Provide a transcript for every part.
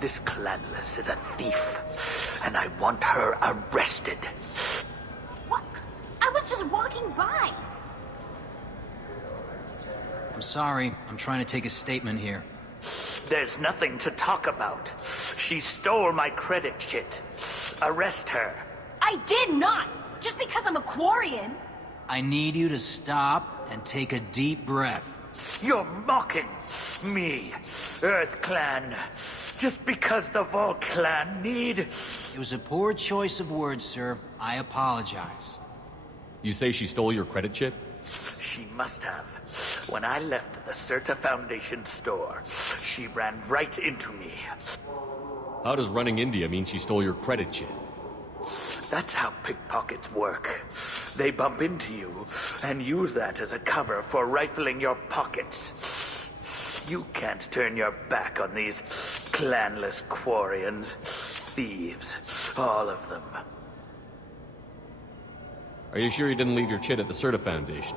This clanless is a thief, and I want her arrested. What? I was just walking by. I'm sorry. I'm trying to take a statement here. There's nothing to talk about. She stole my credit chit. Arrest her. I did not! Just because I'm a Quarian. I need you to stop and take a deep breath. You're mocking me, Earth Clan. Just because the Vol Clan need... It was a poor choice of words, sir. I apologize. You say she stole your credit chit? She must have. When I left the Certa Foundation store, she ran right into me. How does running India mean she stole your credit chit? That's how pickpockets work. They bump into you and use that as a cover for rifling your pockets. You can't turn your back on these clanless Quarians. Thieves, all of them. Are you sure you didn't leave your chit at the Certa Foundation?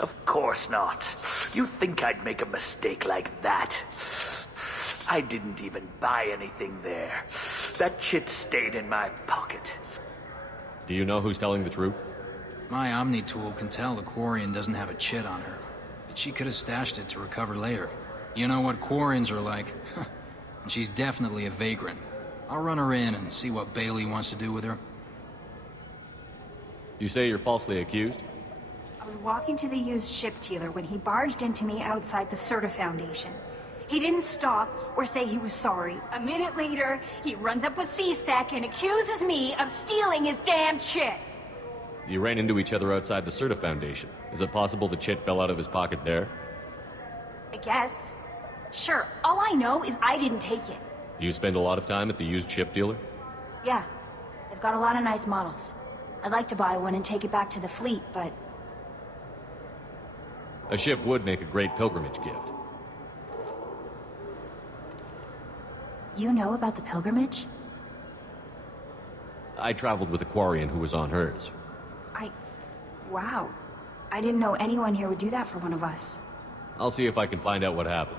Of course not. You think I'd make a mistake like that? I didn't even buy anything there. That chit stayed in my pocket. Do you know who's telling the truth? My Omni tool can tell the Quarian doesn't have a chit on her. But she could have stashed it to recover later. You know what Quarians are like. And she's definitely a vagrant. I'll run her in and see what Bailey wants to do with her. You say you're falsely accused? I was walking to the used ship dealer when he barged into me outside the Certa Foundation. He didn't stop or say he was sorry. A minute later, he runs up with C-Sec and accuses me of stealing his damn chit. You ran into each other outside the Certa Foundation. Is it possible the chit fell out of his pocket there? I guess. Sure, all I know is I didn't take it. Do you spend a lot of time at the used ship dealer? Yeah, they've got a lot of nice models. I'd like to buy one and take it back to the fleet, but... A ship would make a great pilgrimage gift. You know about the pilgrimage? I traveled with a Quarian who was on hers. Wow. I didn't know anyone here would do that for one of us. I'll see if I can find out what happened.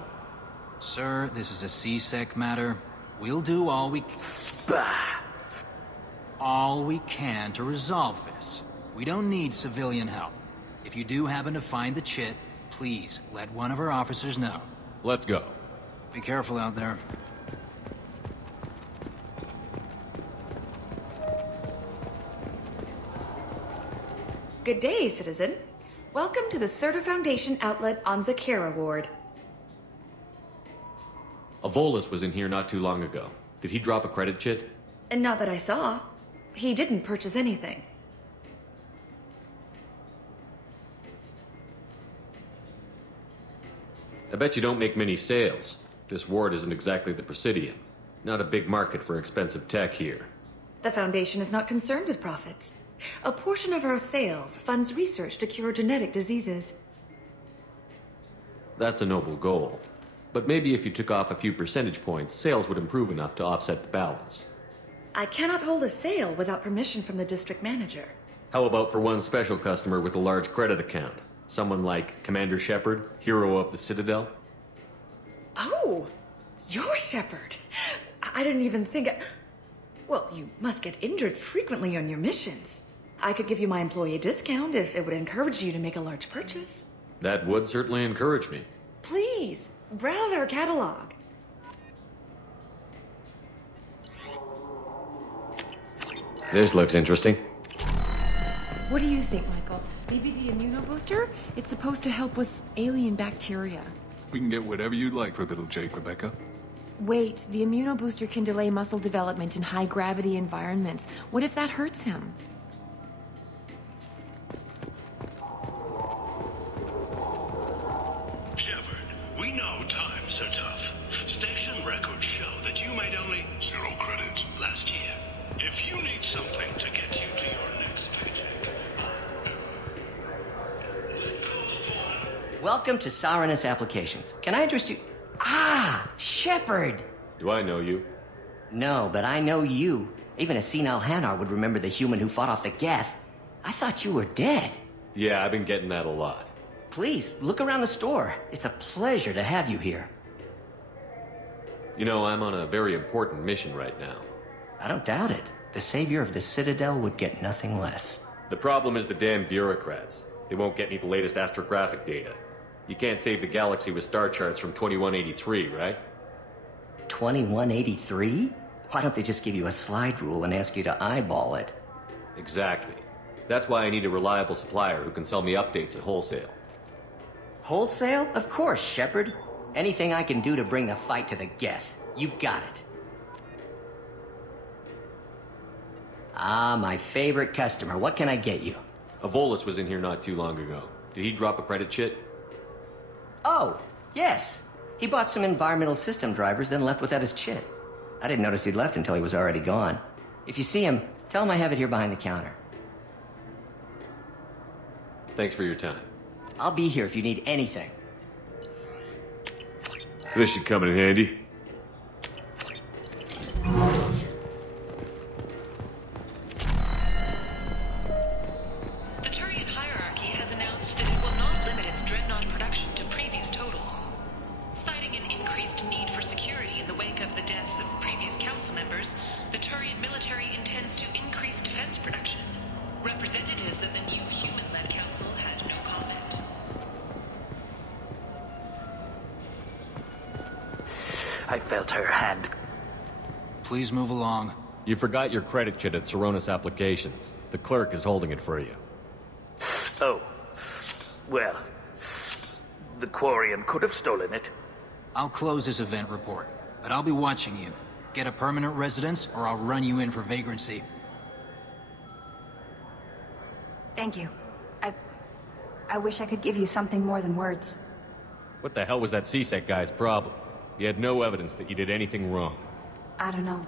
Sir, this is a C-Sec matter. We'll do all we can to resolve this. We don't need civilian help. If you do happen to find the chit, please let one of our officers know. Let's go. Be careful out there. Good day, citizen. Welcome to the Certa Foundation outlet on Zakera Ward. A Volus was in here not too long ago. Did he drop a credit chit? And not that I saw. He didn't purchase anything. I bet you don't make many sales. This ward isn't exactly the Presidium. Not a big market for expensive tech here. The Foundation is not concerned with profits. A portion of our sales funds research to cure genetic diseases. That's a noble goal. But maybe if you took off a few percentage points, sales would improve enough to offset the balance. I cannot hold a sale without permission from the district manager. How about for one special customer with a large credit account? Someone like Commander Shepard, hero of the Citadel? Oh, you're Shepard. I didn't even think... Well, you must get injured frequently on your missions. I could give you my employee discount if it would encourage you to make a large purchase. That would certainly encourage me. Please, browse our catalog. This looks interesting. What do you think, Michael? Maybe the immunobooster? It's supposed to help with alien bacteria. We can get whatever you'd like for little Jake, Rebecca. Wait, the immunobooster can delay muscle development in high-gravity environments. What if that hurts him? Shepard, we know times are tough. Station records show that you made only 0 credit last year. If you need something to get you to your next paycheck... Welcome to Saranus Applications. Can I address you... Ah, Shepard! Do I know you? No, but I know you. Even a senile Hanar would remember the human who fought off the Geth. I thought you were dead. Yeah, I've been getting that a lot. Please, look around the store. It's a pleasure to have you here. You know, I'm on a very important mission right now. I don't doubt it. The savior of the Citadel would get nothing less. The problem is the damn bureaucrats. They won't get me the latest astrographic data. You can't save the galaxy with star charts from 2183, right? 2183? Why don't they just give you a slide rule and ask you to eyeball it? Exactly. That's why I need a reliable supplier who can sell me updates at wholesale. Wholesale? Of course, Shepard. Anything I can do to bring the fight to the Geth. You've got it. Ah, my favorite customer. What can I get you? A Volus was in here not too long ago. Did he drop a credit chit? Oh, yes. He bought some environmental system drivers, then left without his chit. I didn't notice he'd left until he was already gone. If you see him, tell him I have it here behind the counter. Thanks for your time. I'll be here if you need anything. This should come in handy. The Turian hierarchy has announced that it will not limit its dreadnought production to previous totals. Citing an increased need for security in the wake of the deaths of previous council members, the Turian military intends to increase defense production. Representatives of the new human-led council had no comment. I felt her hand. Please move along. You forgot your credit chit at Saronis Applications. The clerk is holding it for you. Oh. Well, the Quarian could have stolen it. I'll close this event report, but I'll be watching you. Get a permanent residence, or I'll run you in for vagrancy. Thank you. I wish I could give you something more than words. What the hell was that CSEC guy's problem? He had no evidence that you did anything wrong. I don't know.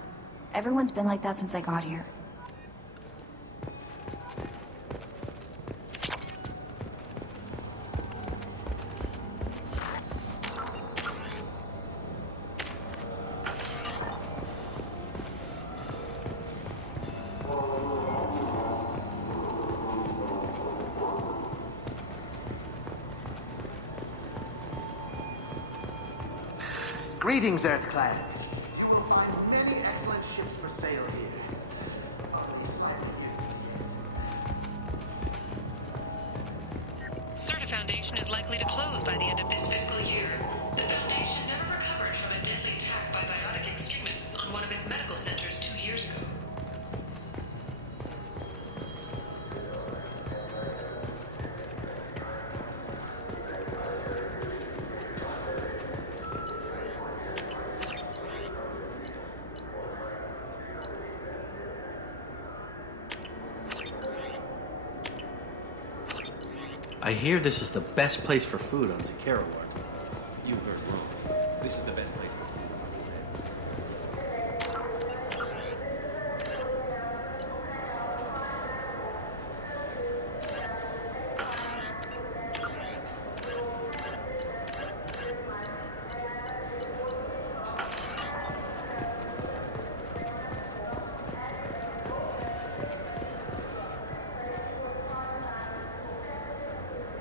Everyone's been like that since I got here. Greetings, Earthclad. You will find many excellent ships for sale here. Certa Foundation is likely to close by the end of this fiscal year. The Foundation never recovered from a deadly attack by biotic extremists on one of its medical centers 2 years ago. I hear this is the best place for food on Zakera. You heard wrong. This is the best place.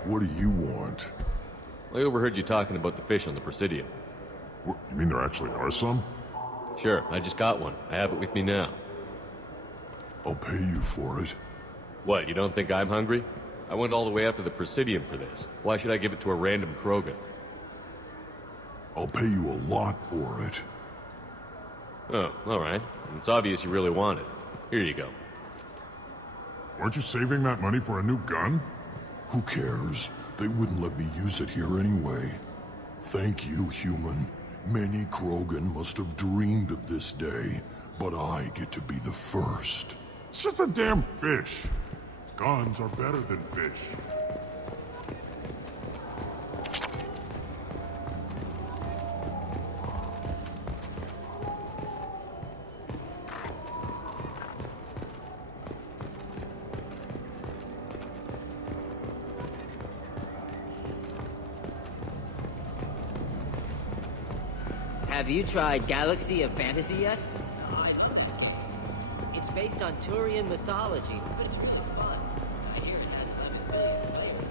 What do you want? I overheard you talking about the fish on the Presidium. What, you mean there actually are some? Sure, I just got one. I have it with me now. I'll pay you for it. What, you don't think I'm hungry? I went all the way up to the Presidium for this. Why should I give it to a random Krogan? I'll pay you a lot for it. Oh, alright. It's obvious you really want it. Here you go. Weren't you saving that money for a new gun? Who cares? They wouldn't let me use it here anyway. Thank you, human. Many Krogan must have dreamed of this day, but I get to be the first. It's just a damn fish. Guns are better than fish. Have you tried Galaxy of Fantasy yet? I love that game. It's based on Turian mythology, but it's really fun. I hear it has limited flavor.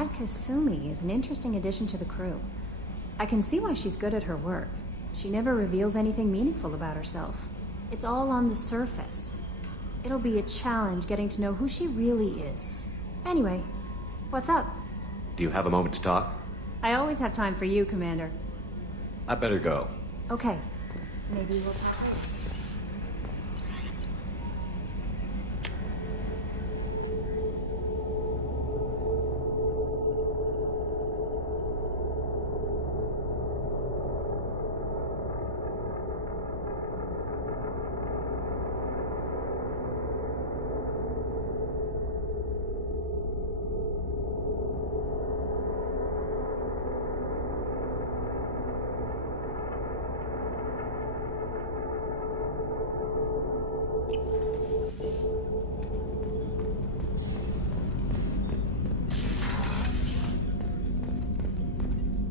That Kasumi is an interesting addition to the crew. I can see why she's good at her work. She never reveals anything meaningful about herself. It's all on the surface. It'll be a challenge getting to know who she really is. Anyway, what's up? Do you have a moment to talk? I always have time for you, Commander. I better go. Okay. Maybe we'll talk later.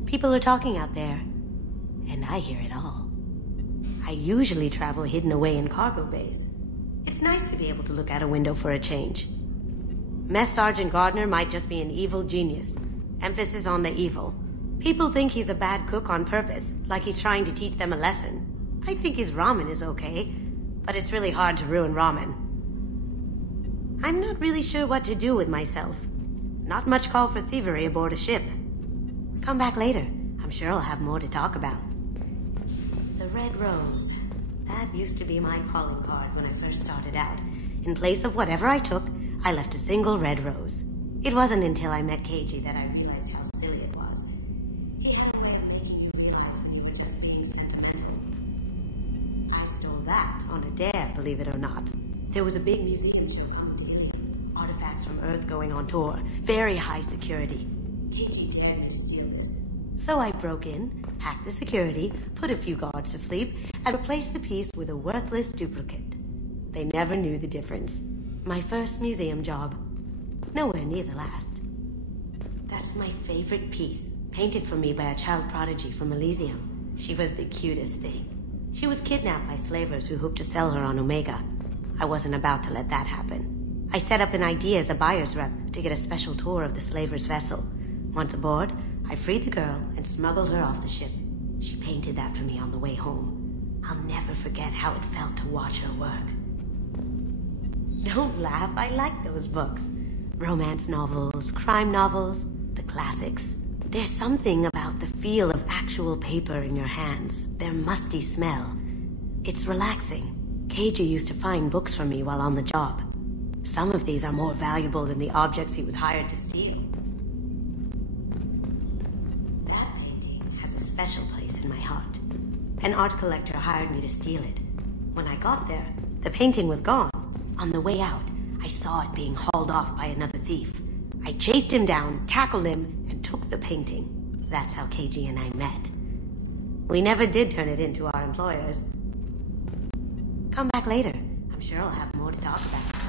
People are talking out there, and I hear it all. I usually travel hidden away in cargo bays. It's nice to be able to look out a window for a change. Mess Sergeant Gardner might just be an evil genius. Emphasis on the evil. People think he's a bad cook on purpose, like he's trying to teach them a lesson. I think his ramen is okay, but it's really hard to ruin ramen. I'm not really sure what to do with myself. Not much call for thievery aboard a ship. Come back later. I'm sure I'll have more to talk about. The Red Rose. That used to be my calling card when I first started out. In place of whatever I took, I left a single red rose. It wasn't until I met Keiji that I realized how silly it was. He had a way of making you realize that you were just being sentimental. I stole that on a dare, believe it or not. There was a big museum show coming to Ilium. Artifacts from Earth going on tour. Very high security. Keiji dared me to steal this. So I broke in, hacked the security, put a few guards to sleep, and replaced the piece with a worthless duplicate. They never knew the difference. My first museum job. Nowhere near the last. That's my favorite piece, painted for me by a child prodigy from Elysium. She was the cutest thing. She was kidnapped by slavers who hoped to sell her on Omega. I wasn't about to let that happen. I set up an ID as a buyer's rep to get a special tour of the slaver's vessel. Once aboard, I freed the girl and smuggled her off the ship. She painted that for me on the way home. I'll never forget how it felt to watch her work. Don't laugh, I like those books. Romance novels, crime novels, the classics. There's something about the feel of actual paper in your hands, their musty smell. It's relaxing. Keiji used to find books for me while on the job. Some of these are more valuable than the objects he was hired to steal. That painting has a special place in my heart. An art collector hired me to steal it. When I got there, the painting was gone. On the way out, I saw it being hauled off by another thief. I chased him down, tackled him, and took the painting. That's how Keiji and I met. We never did turn it into our employers. Come back later. I'm sure I'll have more to talk about.